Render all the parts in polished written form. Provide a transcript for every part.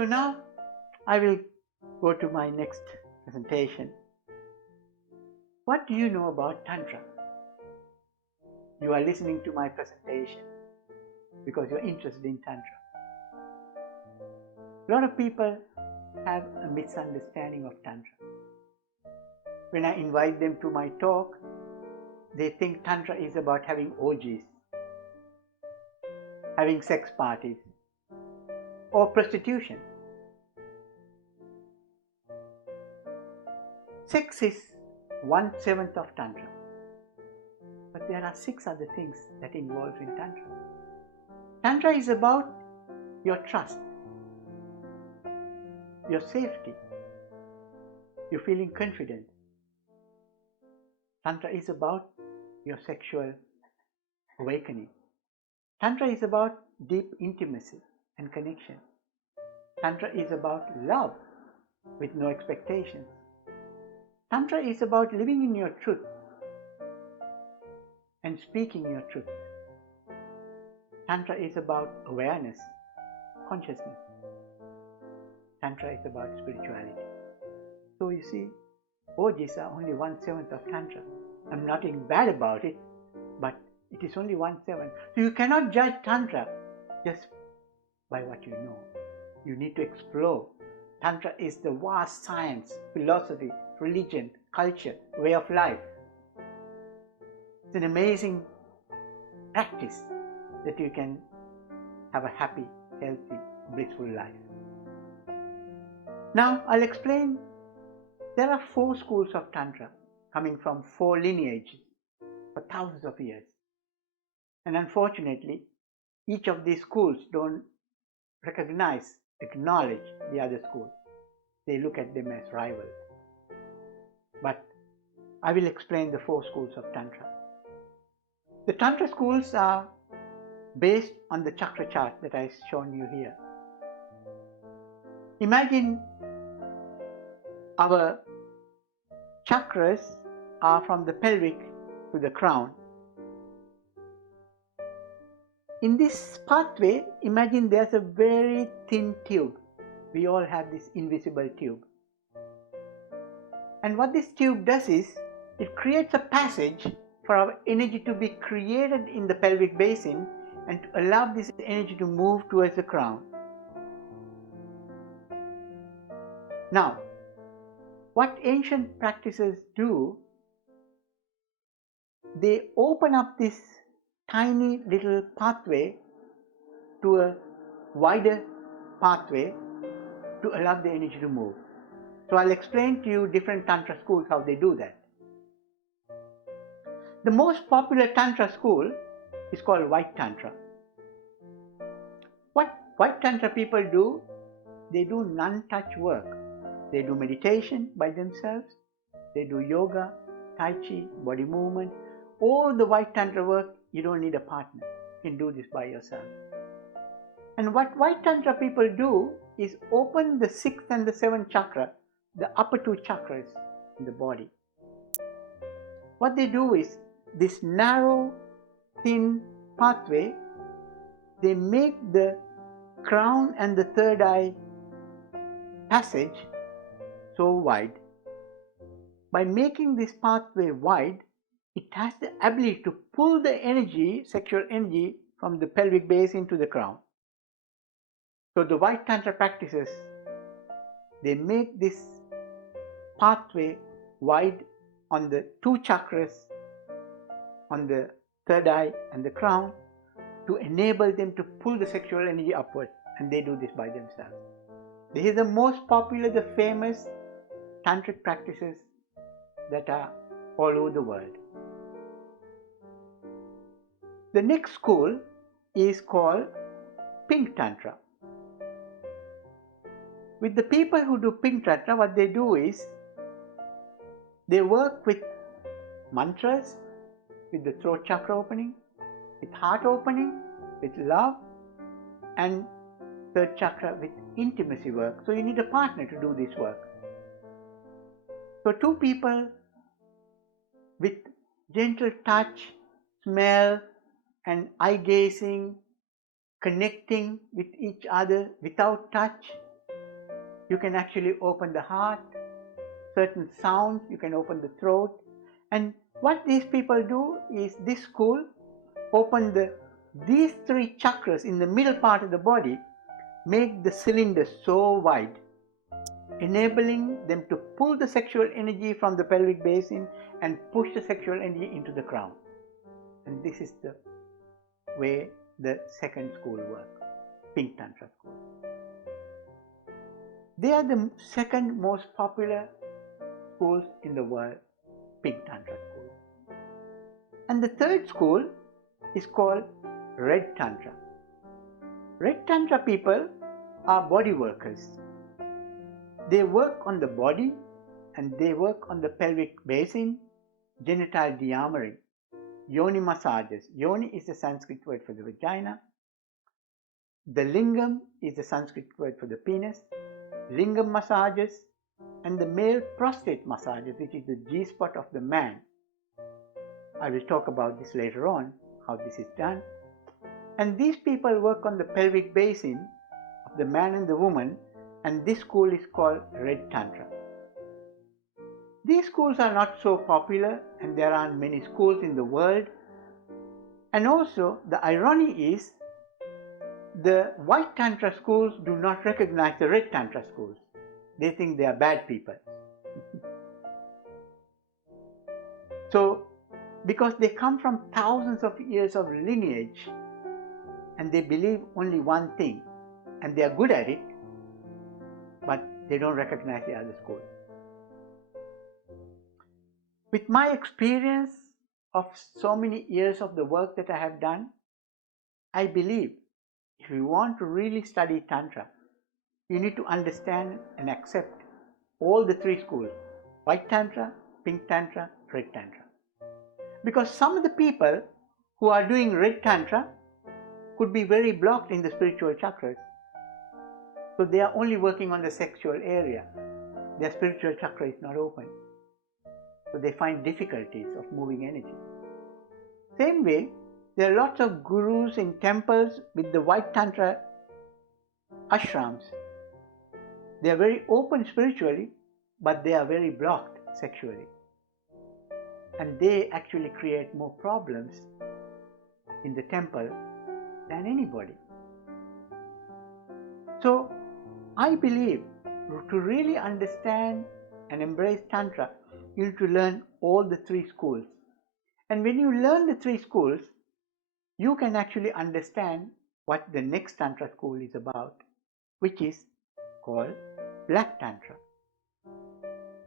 So now I will go to my next presentation. What do you know about Tantra? You are listening to my presentation because you're interested in Tantra. A lot of people have a misunderstanding of Tantra. When I invite them to my talk, they think Tantra is about having orgies, having sex parties, or prostitution. Sex is 1/7 of Tantra. But there are 6 other things that involve in Tantra. Tantra is about your trust, your safety, you're feeling confident. Tantra is about your sexual awakening. Tantra is about deep intimacy and connection. Tantra is about love with no expectations. Tantra is about living in your truth and speaking your truth. Tantra is about awareness, consciousness. Tantra is about spirituality. So you see, orgies are only 1/7 of Tantra. I'm nothing bad about it, but it is only 1/7. So you cannot judge Tantra just by what you know. You need to explore. Tantra is the vast science, philosophy, religion, culture, way of life. It's an amazing practice that you can have a happy, healthy, blissful life. Now I'll explain. There are 4 schools of Tantra coming from 4 lineages for thousands of years. And unfortunately, each of these schools don't recognize, acknowledge the other school. They look at them as rivals. But I will explain the 4 schools of Tantra. The Tantra schools are based on the chakra chart that I've shown you here. Imagine our chakras are from the pelvic to the crown. In this pathway, imagine there's a very thin tube. We all have this invisible tube. And what this tube does is, it creates a passage for our energy to be created in the pelvic basin and to allow this energy to move towards the crown. Now, what ancient practices do, they open up this tiny little pathway to a wider pathway to allow the energy to move. So I'll explain to you different Tantra schools how they do that. The most popular Tantra school is called White Tantra. What White Tantra people do, they do non-touch work. They do meditation by themselves, they do yoga, tai chi, body movement. All the White Tantra work, you don't need a partner. You can do this by yourself. And what White Tantra people do is open the 6th and the 7th chakra, the upper 2 chakras in the body. What they do is, this narrow, thin pathway, they make the crown and the third eye passage so wide. By making this pathway wide, it has the ability to pull the energy, sexual energy, from the pelvic base into the crown. So the White Tantra practices, they make this pathway wide on the 2 chakras, on the third eye and the crown, to enable them to pull the sexual energy upward, and they do this by themselves. This is the most popular, the famous tantric practices that are all over the world. The next school is called Pink Tantra. With the people who do Pink Tantra, what they do is, they work with mantras, with the throat chakra opening, with heart opening, with love, and third chakra with intimacy work. So you need a partner to do this work. So 2 people with gentle touch, smell, and eye gazing, connecting with each other without touch, You can actually open the heart, certain sounds, you can open the throat. And what these people do is, this school open these three chakras in the middle part of the body, make the cylinder so wide, enabling them to pull the sexual energy from the pelvic basin and push the sexual energy into the crown. And this is the way the second school works, Pink Tantra school. They are the second most popular schools in the world, Pink Tantra school. And the third school is called Red Tantra. Red Tantra people are body workers. They work on the body and they work on the pelvic basin, genital de-armoring, Yoni massages. Yoni is the Sanskrit word for the vagina. The lingam is the Sanskrit word for the penis. Lingam massages and the male prostate massages, which is the G-spot of the man. I will talk about this later on, how this is done. And these people work on the pelvic basin of the man and the woman, and this school is called Red Tantra. These schools are not so popular, and there aren't many schools in the world. And also, the irony is, the white Tantra schools do not recognize the Red Tantra schools. They think they are bad people. So, because they come from thousands of years of lineage, and they believe only one thing, and they are good at it, but they don't recognize the other schools. With my experience of so many years of the work that I have done, I believe if you want to really study Tantra, you need to understand and accept all the three schools, White Tantra, Pink Tantra, Red Tantra. Because some of the people who are doing Red Tantra could be very blocked in the spiritual chakras. So they are only working on the sexual area. Their spiritual chakra is not open. So they find difficulties of moving energy. Same way, there are lots of gurus in temples with the White Tantra ashrams. They are very open spiritually, but they are very blocked sexually. And they actually create more problems in the temple than anybody. So, I believe to really understand and embrace Tantra, you need to learn all the three schools. And when you learn the three schools, you can actually understand what the next Tantra school is about, which is called Black Tantra.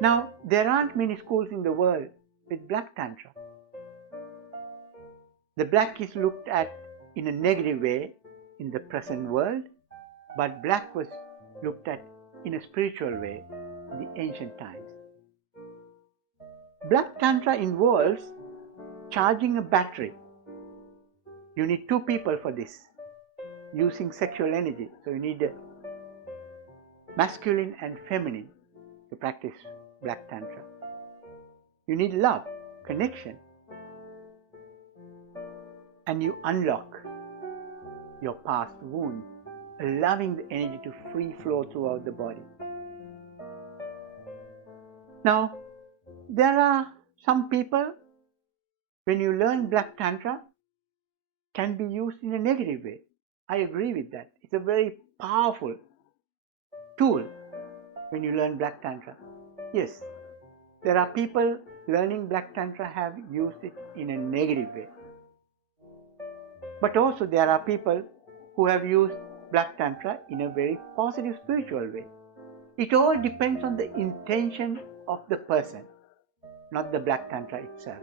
Now, there aren't many schools in the world with Black Tantra. The black is looked at in a negative way in the present world, but black was looked at in a spiritual way in the ancient times. Black Tantra involves charging a battery. You need two people for this, using sexual energy. So you need masculine and feminine to practice Black Tantra. You need love, connection, and you unlock your past wounds, allowing the energy to free flow throughout the body. Now, there are some people, when you learn Black Tantra, can be used in a negative way. I agree with that. It's a very powerful tool when you learn Black Tantra. Yes, there are people learning Black Tantra have used it in a negative way. But also there are people who have used Black Tantra in a very positive spiritual way. It all depends on the intention of the person, not the Black Tantra itself.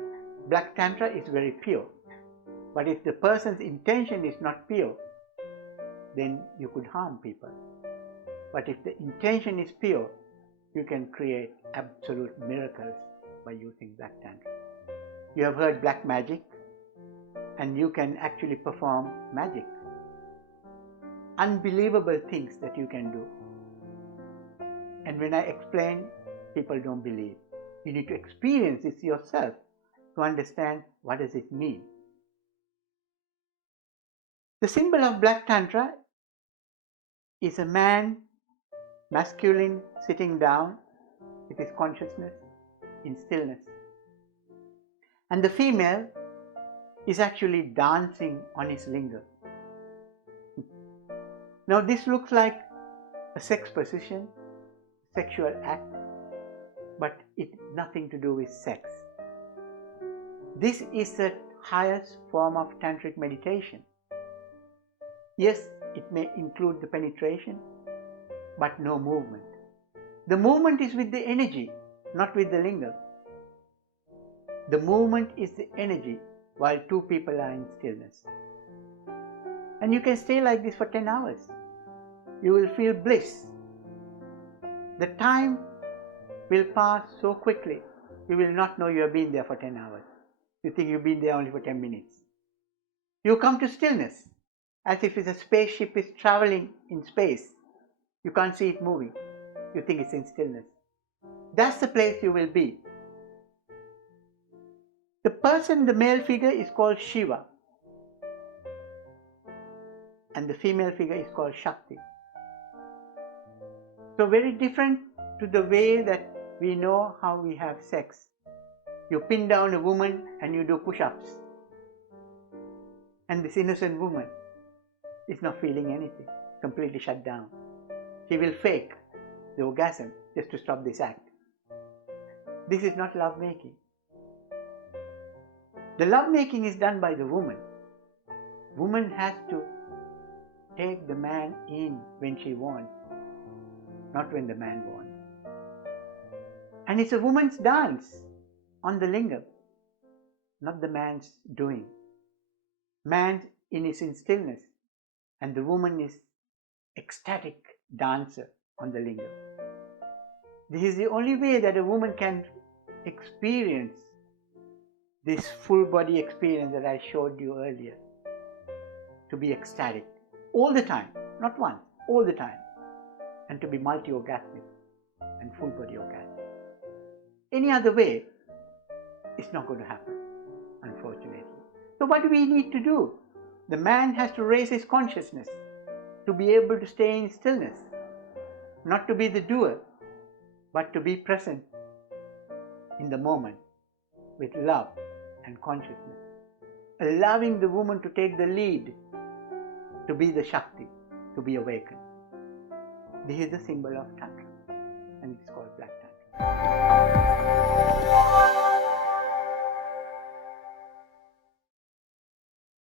Black Tantra is very pure. But if the person's intention is not pure, then you could harm people. But if the intention is pure, you can create absolute miracles by using Black Tantra. You have heard black magic, and you can actually perform magic. Unbelievable things that you can do. And when I explain, people don't believe. You need to experience this yourself to understand what does it mean. The symbol of Black Tantra is a man Masculine sitting down with his consciousness in stillness. And the female is actually dancing on his linga. Now this looks like a sex position, sexual act, but it's nothing to do with sex. This is the highest form of tantric meditation. Yes, it may include the penetration, but no movement. The movement is with the energy, not with the lingam. The movement is the energy while two people are in stillness. And you can stay like this for 10 hours. You will feel bliss. The time will pass so quickly, you will not know you have been there for 10 hours. You think you've been there only for 10 minutes. You come to stillness, as if a spaceship is traveling in space. You can't see it moving. You think it's in stillness. That's the place you will be. The person, the male figure, is called Shiva. And the female figure is called Shakti. So very different to the way that we know how we have sex. You pin down a woman and you do push-ups. And this innocent woman is not feeling anything, completely shut down. She will fake the orgasm just to stop this act. This is not lovemaking. The lovemaking is done by the woman. Woman has to take the man in when she wants, not when the man wants. And it's a woman's dance on the lingam, not the man's doing. Man is in stillness, and the woman is ecstatic dancer on the lingam. This is the only way that a woman can experience this full body experience that I showed you earlier. To be ecstatic all the time, not once, all the time. And to be multi-orgasmic and full body orgasmic. Any other way, it's not going to happen, unfortunately. So what do we need to do? The man has to raise his consciousness to be able to stay in stillness. Not to be the doer, but to be present in the moment with love and consciousness. Allowing the woman to take the lead, to be the shakti, to be awakened. This is the symbol of Tantra, and it's called Black Tantra.